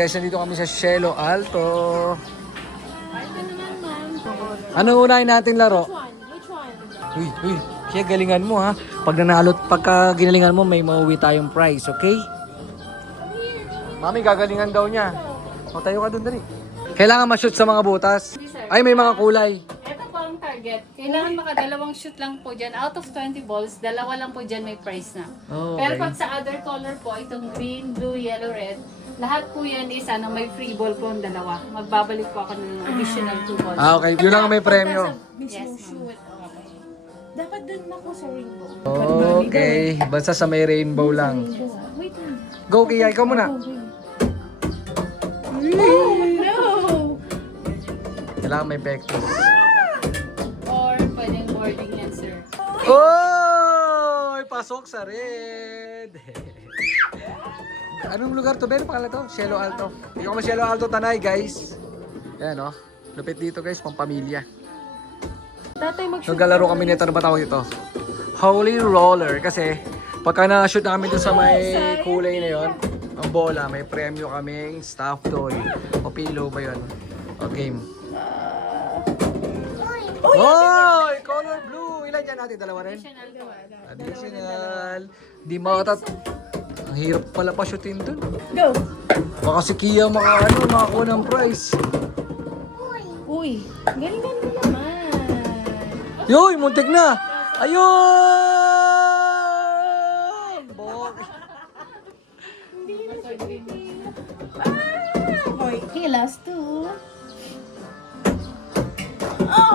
Guys, nandito kami sa Cielo Alto. Ito naman, ma'am. Ano unahin natin laro? Which one? Uy, kaya galingan mo ha. Pag nanalo, pagka ginalingan mo, may mauwi tayong prize, okay? Mami, gagalingan daw niya. O, tayo ka dun, dali. Kailangan ma-shoot sa mga butas. Ay, may mga kulay. Ito po ang target. Kailangan makadalawang shoot lang po dyan. Out of 20 balls, dalawa lang po dyan may prize na. Oh, Pero okay. pag sa other color po, itong green, blue, yellow, red, lahat po yan is may free ball po ang dalawa. Magbabalik po ako ng additional 2 balls. Ah, okay. Yun lang ang may premyo. Yes, ma'am. Dapat dun ako sa rainbow. Okay. Basta sa may rainbow lang. Wait lang. Go, Kia. Ikaw muna. Oh no! Kailangan may pektos. Or pwedeng boarding yan, sir. Oh! Pasok sa red. Anong lugar to? Ben, pangalan to? Cielo Alto. Ikaw mo Cielo Alto, Tanay, guys. Ayan, oh. Lupit dito, guys. Pang pamilya. Tatay mag-shoot. Naglalaro kami nito. Ano ba tawag ito? Holy Roller. Kasi, pagka na-shoot na kami doon sa may kulay na yon, ang bola, may premyo kaming stuffed toy. O pillow ba yun? O game. Hoy! Color blue! Ilan dyan natin? Dalawa rin? Additional. Di matat. Ang hirap pala pa shootin dun. Go! Baka si Kia makakuha ng prize. Uy, galingan mo naman. Yoy! Muntik na! Ayun! Bok! Okay, last two.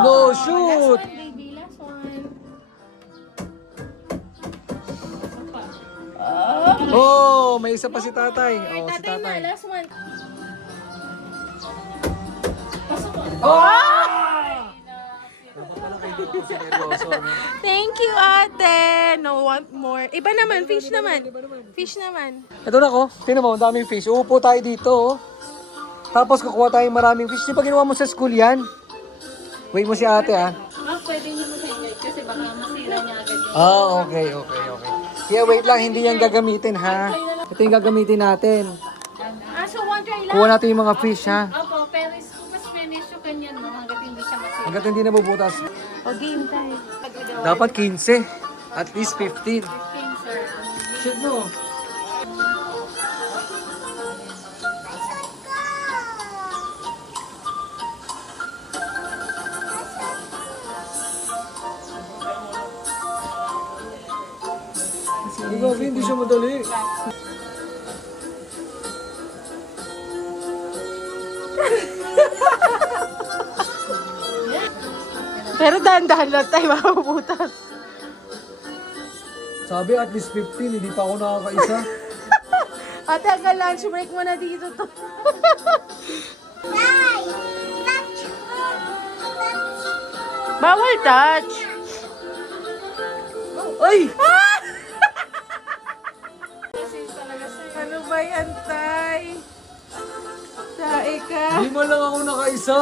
No, shoot! Last one, baby. Last one. Oh, may isa pa si tatay. Oh, si Tatay na, tatay. last one. Thank you, ate. No, want more. Iba naman, fish naman. Fish naman. Ito na ko. Tingnan mo, ang daming fish. Uupo tayo dito. Oh. Tapos kukuha tayong maraming fish. Di ba ginawa mo sa school yan? Wait mo si ate ah. Pwede nyo mo sa inyo kasi baka masira niya agad yung... Ah, okay. Kaya wait lang, hindi yan gagamitin ha. Ito yung gagamitin natin. So one try lang. Kuha natin yung mga fish ha. Opo, pero mas finish yung kanyan mo hanggat hindi siya masira. Hanggat hindi nabubutas. O, game tayo. Dapat 15. At least 15. 15, sir. Shoot mo. Hindi siya madali. Pero dahan-dahan lang tayo mabubutas. Sabi at least 15, hindi pa ako nakakaisa. Ate, hanggang lunch break mo na dito to. Bawal touch. Ay! Ano ba yan, tay? Tae ka. Hindi mo lang ako nakaisa.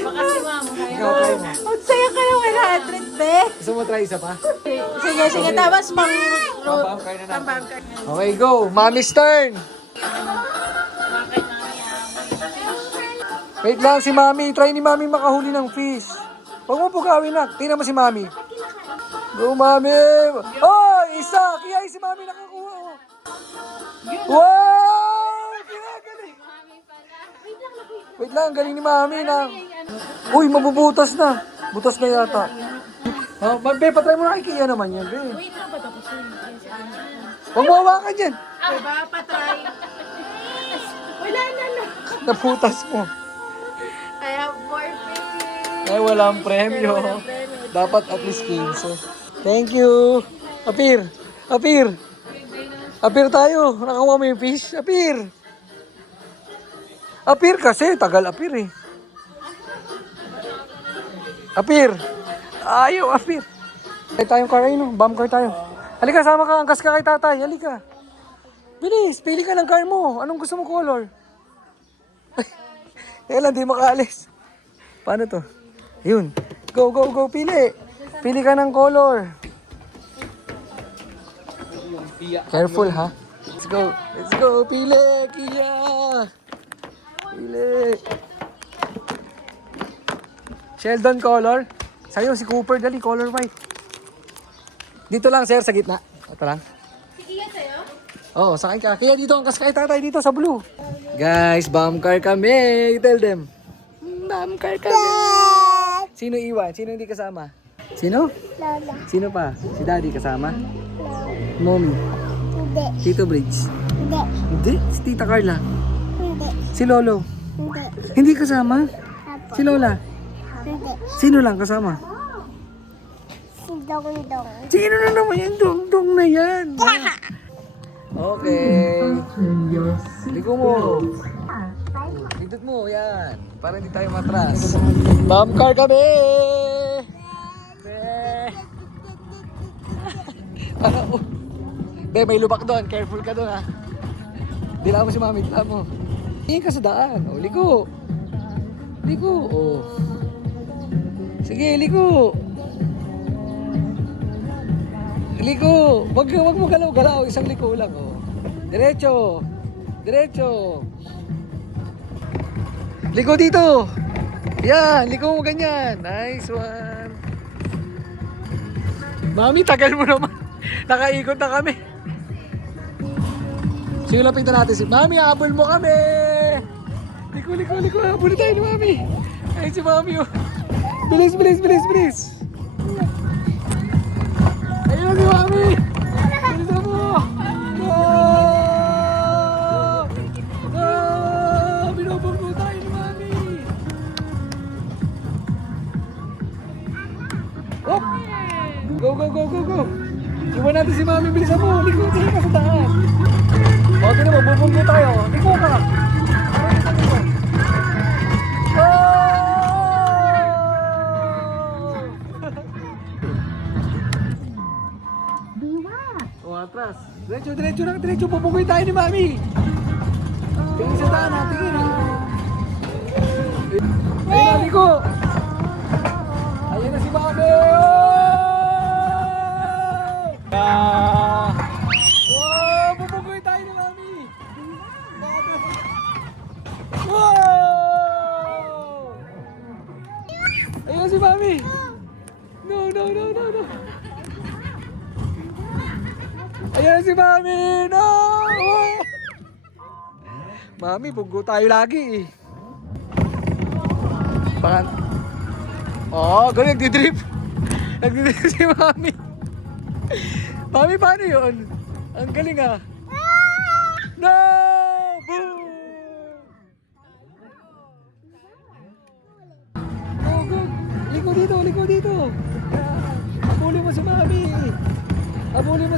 Baka si ma'am, kaya... Ikaw, try mo. Magsaya ka ng 100, be. Gusto mo try isa pa? Sige, tapos Pambangkay na natin. pambangkay. Okay, go. Mommy's turn. Wait lang si Mami. Try ni Mami makahuli ng fish. Huwag mo pugawin na. Tingnan mo si Mami. Go, Mami. Oh, isa. Kaya si Mami nakakuha. Oh. Wow! Kinagaling. Wait lang, galing ni Mami na. Uy, mabubutas na. Butas na yata. Oh, Be, patry mo na kay Kia naman yan, Be. Wait lang ba tapos yun? Huwag mo hawakan dyan. Diba, patry? Wala na lang. Naputas mo. I have more fish. Ay, walang premyo. Dapat at least 15. Thank you. Apir. Apir tayo. Nakakuha mo yung fish. Apir kasi. Tagal apir eh. Apir. Ayaw, apir. Ay tayong car ay no. Bomb car tayo. Halika, sama ka. Angkas ka kay tatay. Halika. Bilis. Pili ka ng car mo. Anong gusto mo color? Teka lang, di makaalis. Paano to? Yun. Go. Pili. Pili ka ng color. Careful ha. Let's go. Let's go. Pili. Kia. Pili. Sheldon color. Sa'yo si Cooper. Dali, color white. Dito lang, sir, sa gitna. Ito lang. Sige yan sa'yo? Oo, sakay ka. Kaya dito ang kaskay tatay dito sa blue. Guys, bomb car kami. Tell them. Bomb car kami. Sino iwan? Sino hindi kasama? Sino? Lola. Sino pa? Si daddy kasama? No. Mommy? Hindi. Tito Bridge? Hindi. Hindi. Si Tita Carla? Hindi. Si Lolo? Hindi. Hindi kasama? Apo. Si Lola? Hindi. Sino lang kasama? Si Dongdong. Sino na naman yung dong-dong na yan? Okay. Ligo mo. Pindot mo, yan. Para hindi tayo matras. Bomb car kami! Be, may lubak doon. Careful ka doon, ha. Dila mo si mami, dila mo. Tingin ka sa daan. O, ligo. Ligo, o. Sige, ligo. Ligo. Wag mo galaw-galaw. Isang liko lang, o. Diretso. Diretso. Ligo dito. Yan, ligo mo ganyan. Nice one. Mami, tagal mo naman. Nakaikot na kami. Sige, lapitan natin si Mami. Habol mo kami. Liko. Habol tayo ni Mami. Ay, si Mami, oh. Bilis. Ayun si Mami. Bilisan mo. Go! Binubog tayo ni Mami. Oh! Go! Iwan natin si Mami, bilisan mo. Liko ka sa daan. O, tinan mo, bubunggo tayo. Liko ka. Go! O, atras. Diretso. Bubunggoy tayo ni Mami. Tingin sa daan, ha. Tingin, ha. Ayun na, liko. Ayun na si Mami. Bubunggoy tayo ni Mami. Wow! Ayun si Mami. No. Ayun si Mami. No! Mami, bunggo tayo lagi, eh. Baka... Oh, ganun, nagdidrip. Nagdidrip si Mami. Mami, paano yun? Ang galing, ah. No! Boom! Oh, good. Liko dito. Abulin mo si Mami. Abulin mo.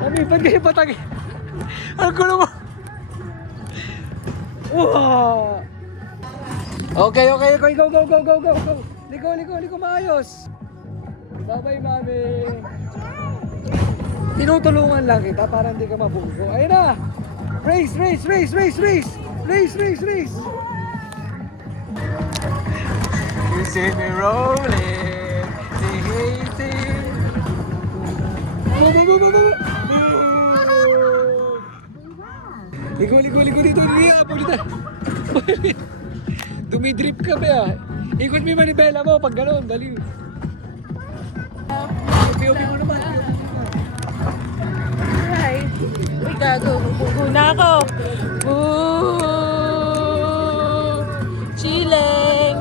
Mami, ba't kayo patagi? Ang gulo mo. Wow! Okay, go. Liko, maayos. Bye-bye, Mami. Tinutulungan lang kita para hindi ka mabunggo. Ayun na! Race! You see me rolling, hating. Go! Liko dito. Pulita. Dumidrip ka ba? Ikot mo yung manibela mo pag gano'n. Dali. POV mo naman. Alright. Uy, gago. Bugo na ako. Ooh. Chilling.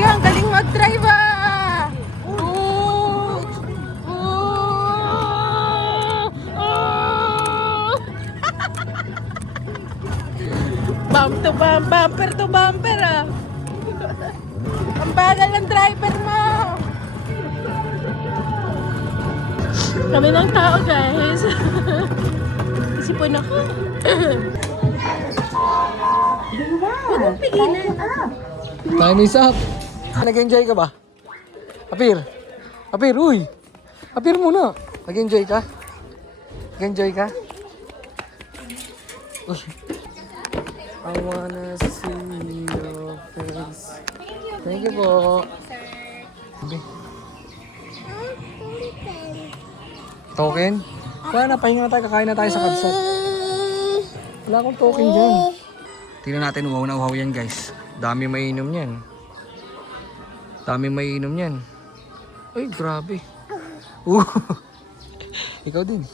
Ang galing mag-drive, ah. Bumper to bumper, ah. Ang bagal ng driver mo. Kami ng tao, guys. Isipon ako. Huwag mong pigilan. Time is up. Nag-enjoy ka ba? Apir, uy. Apir muna. Nag-enjoy ka? Uy. I wanna see your face. Thank you po. Sabi. Token? Wala na, pahinga na tayo. Kakain na tayo sa kabsat. Wala akong token dyan. Tingnan natin, uhaw na uhaw yan guys. Dami mainom yan. Dami mainom yan. Ay, grabe. Ikaw din.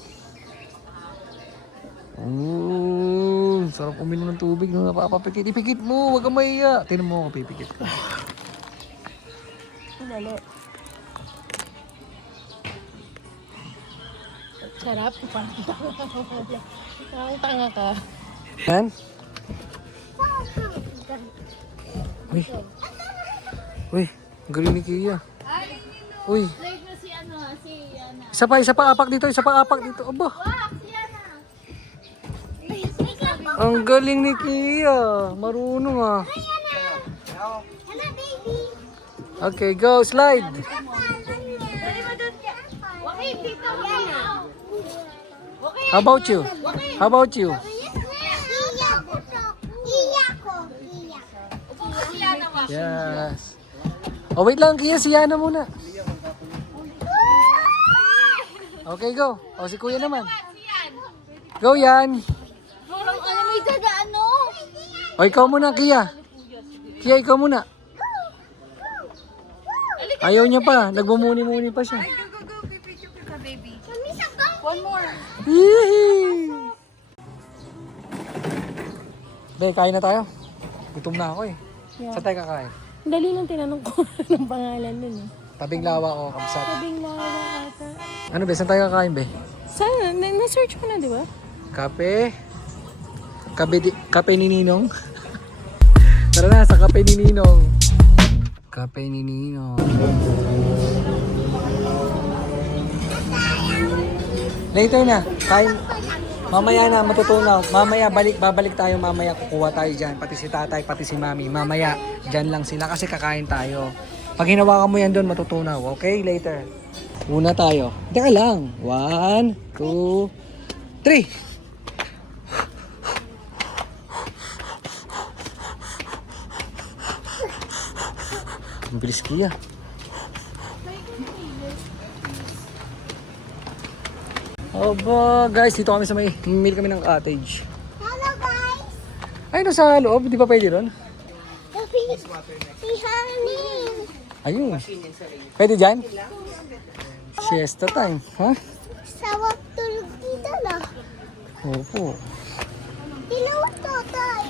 Sarap uminom ng tubig nung napapapikit. Ipikit mo, wag kang mahiya. Tingnan mo ako, pipikit ka. Dali. Sarap. Parang tanga ka. Yan? Uy. Uy, ang galing ni Kia. Uy. Isa pa, apak dito, apak dito. Aba. Ang galing ni Kia. Marunong ah. Okay, go, slide. How about you? How about you? Yes. Oh, wait lang, Kia, si Yana muna. Okay, go. O, si Kuya naman. Go, Yan. O, ikaw muna, Kia. Kia, ikaw muna. Ayaw niya pa. Nagmumuni-muni pa siya. One more. Yee! Be, kain na tayo. Gutom na ako eh. Yeah. Saan tayo kakain? Dali lang tinanong ko ng pangalan nun eh. Tabing lawa ko, kamsat. Sabing lawa ata. Ano be, saan tayo kakain be? Saan? Na-search ko na, di ba? Kape. Kape ni Ninong. Tara na, sa kape ni Ninong. Kape ni Ninong. Later na, kain. Mamaya na, matutunaw. Mamaya, babalik tayo mamaya. Kukuha tayo dyan. Pati si tatay, pati si mami. Mamaya, dyan lang sila kasi kakain tayo. Pag hinawakan mo yan doon, matutunaw. Okay, later. Una tayo. Teka lang. 1, 2, 3. Ang bilis Kia. Aba, guys, dito kami sa may mimili kami ng cottage. Hello guys! Ay, no, sa loob, di ba pwede ron? Si Honey! Ayun. Pwede dyan? Siesta time, ha? Sawag tulog dito na. Opo. Ilaw to, tay.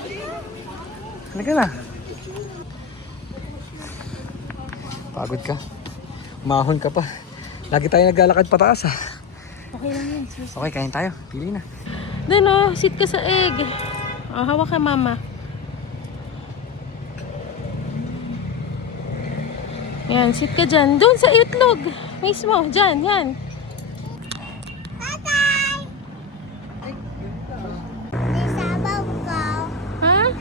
Halika na. Pagod ka. Mahon ka pa. Lagi tayo naglalakad pataas, ha? Okay lang yun. Okay, kain tayo. Pili na. Doon oh, sit ka sa egg. Oh, hawak ka mama. Yan, sit ka dyan. Doon sa itlog. Mismo, dyan, yan. Tatay! Di sabaw ko. Ha?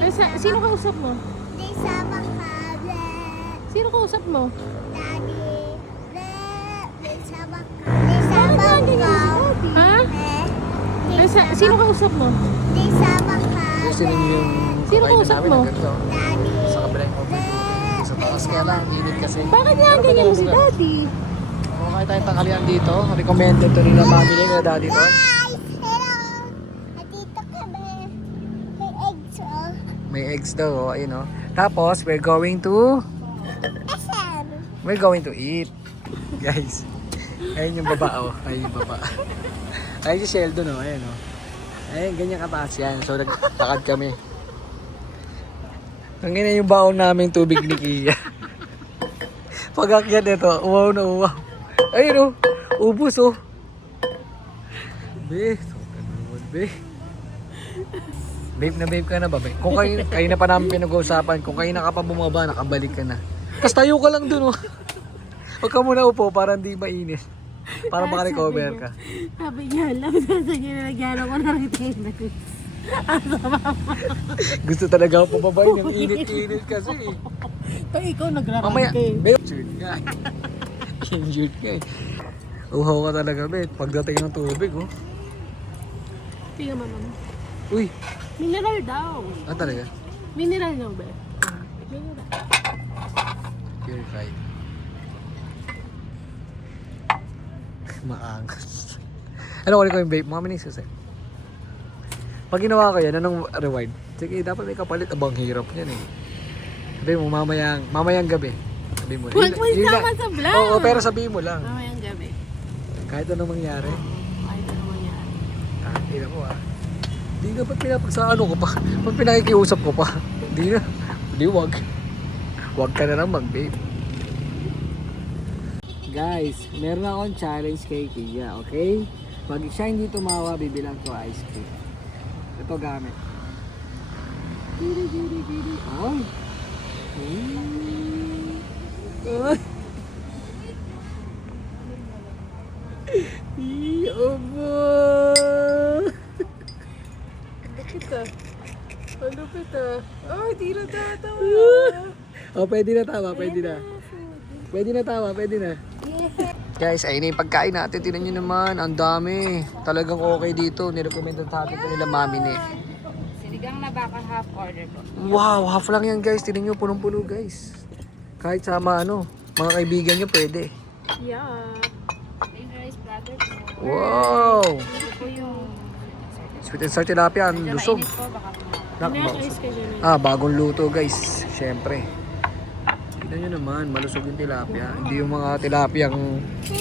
Ay, sino kausap mo? Di sabaw ka. Sino kausap mo? Daddy. Di sabaw ka. Di sabaw ko. Ha? Ay, sino kausap mo? Di sabaw ka. Gusto ninyo yung Sino kakainin kausap namin mo? ng ganito. Daddy. Sa kabilang oven. Sa taas kaya lang, init kasi. Bakit nga ganyan mo si daddy? Kung kain tayong tanghalian dito, recommended to rin na family kaya daddy to. Guys, hello. Dito kami. May eggs, oh. May eggs daw, oh, ayun oh. Tapos, we're going to eat. Guys, ayun yung baba, oh. Ayun yung baba. Ayun si Sheldon, oh. Ayun, oh. Ayun, ganyan kataas yan. So, nagtakad kami. Ang ina yung baon namin tubig ni Kia. Pag-akyat ito, uwaw na uwaw. Ayun, oh. Ubus, oh. Be, be. Babe na babe ka na ba, babe? Kung kayo na pa namin pinag-uusapan, kung kayo na ka pa bumaba, nakabalik ka na. Tapos tayo ka lang dun, oh. Huwag ka muna upo para hindi mainit. Para makarecover ka. Sabi niya, alam na sa ginagano ko na retainer. Gusto talaga ako pababay ng init-init kasi. Pa ikaw nagrarang Mamaya, ka eh. babe, injured ka. Injured ka eh. Uhaw ka talaga, babe. Pagdating ng tubig, oh. Tingnan mo, mama. Uy, Mineral daw. Ah, talaga? Mineral daw ba? Mineral. Purified. Maangas. Ano ko yung vape? Mga minis eh. Pag ginawa ko yan, anong rewind? Sige, dapat may kapalit. Abang hirap yan eh. Sabi mo, mamayang gabi. Sabi mo. Huwag mo isama sa vlog. Oo, pero sabihin mo lang. Mamayang gabi. Kahit anong mangyari. Ay, ito naman yan. Tira ko ah. Di na ba't pinapagsaano ko pa? Ba't pinakikiusap ko pa? Di na. Di wag. Wag ka na lang mag-vape. Guys, meron akong challenge kay Kia, okay? Pag siya hindi tumawa, bibilang ko ice cream. Ito gamit. Giri, giri, giri. Ay! Ay! Aba! Lupit ah. Lupit ah. Ay, di na tatawa. Oh, pwede na tawa, pwede na. Pwede na tawa, pwede na. Guys, ayun na yung pagkain natin. Tingnan nyo naman, ang dami. Talagang okay dito. Nirecommended sa atin ito nila mami ni. Sinigang na baka half order po. Wow, half lang yan guys. Tingnan nyo, punong-puno guys. Kahit sama mga kaibigan nyo, pwede. Yeah. Plain rice platter po. Wow! Ito po yung Sweet and sour tilapia, ang medyo lusog. mainit po, baka po. Pinaka-ice ka dyan. Ah, bagong luto guys. Syempre. Tignan nyo naman, malusog yung tilapia. Hindi yung mga tilapiyang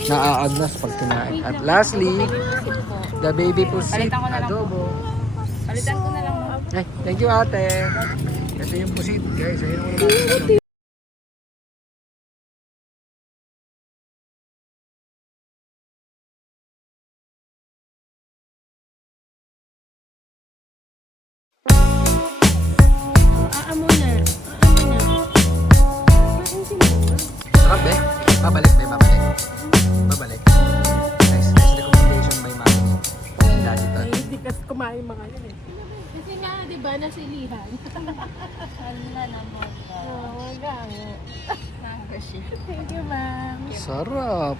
naaagnas pag kinain. At lastly, the baby pusit Palitan ko na lang po. adobo. Palitan ko na lang mo. Ay, thank you ate. Kasi yung pusit guys, ayun ako naman. Muna. Sarap eh. Babalik. Babalik. Nice recommendation by mami. Daddy to. Ay, hindi kasi kumain mga yun eh. Kasi nga, di ba, nasilihan? Hala naman po. Oo, gago. Thank you, ma'am. Sarap.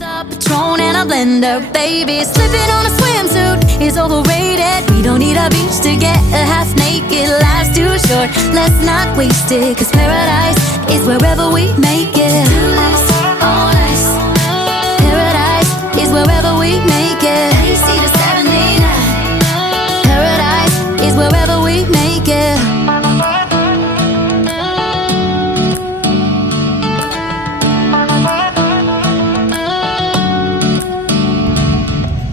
A Patron and a blender, baby. Slipping on a swimsuit is overrated. We don't need a beach to get a half naked. Life's too short, let's not waste it. Cause paradise is wherever we make it. All nice. Paradise is wherever we make it. AC to 79. Paradise is wherever we make it.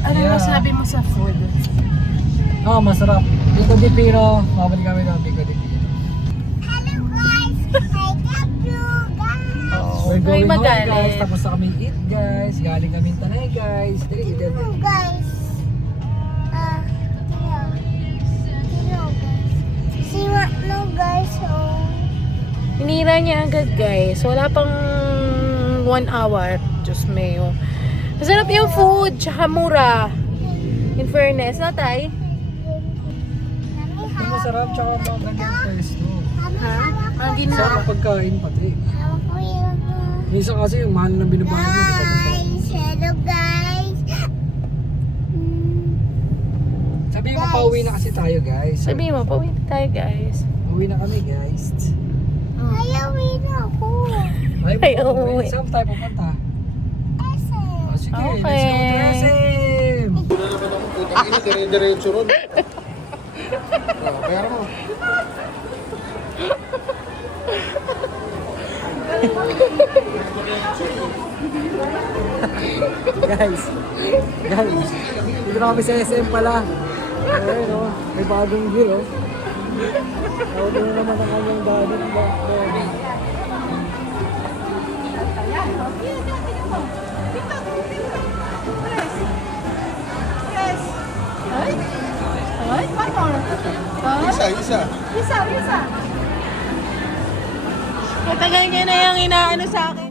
Ano masabi mo sa food? Ah, masarap. Pico de Pino. Mabalik kami ng Pico de Pino. Hello guys! I got you guys! We're going home magalit. guys. Tapos na kami eat guys. Galing kami Tanay guys. Dali, eat Hello guys! Hello guys! See what no guys? Oh. Hinira niya agad, guys. Wala pang 1 hour. Diyos mayo. Masarap yung food, tsaka mura. In fairness, no, Tay? Ang masarap tsaka mga ganyang pwesto. Ha? Ang ginawa. Sarap pagkain pati. Hawak ko yung Minsan kasi yung mahal ng binabayad mo. guys! Hello guys! Sabihin mo, pauwi na kasi tayo guys. Sabihin mo, pauwi na tayo, guys. Pauwi na kami guys. Hayawin ako! Ay, Ay, uuwi. Saan tayo pupunta? Ese! Oh, sige, Okay. let's go to SM! Dire-diretso ron. Kaya mo. Guys, dito na kami sa SM pala. Ayun o, may bagong gear o. Auto na naman ang kanyang daddy. Isa. Matagal niya na yung inaano sa akin.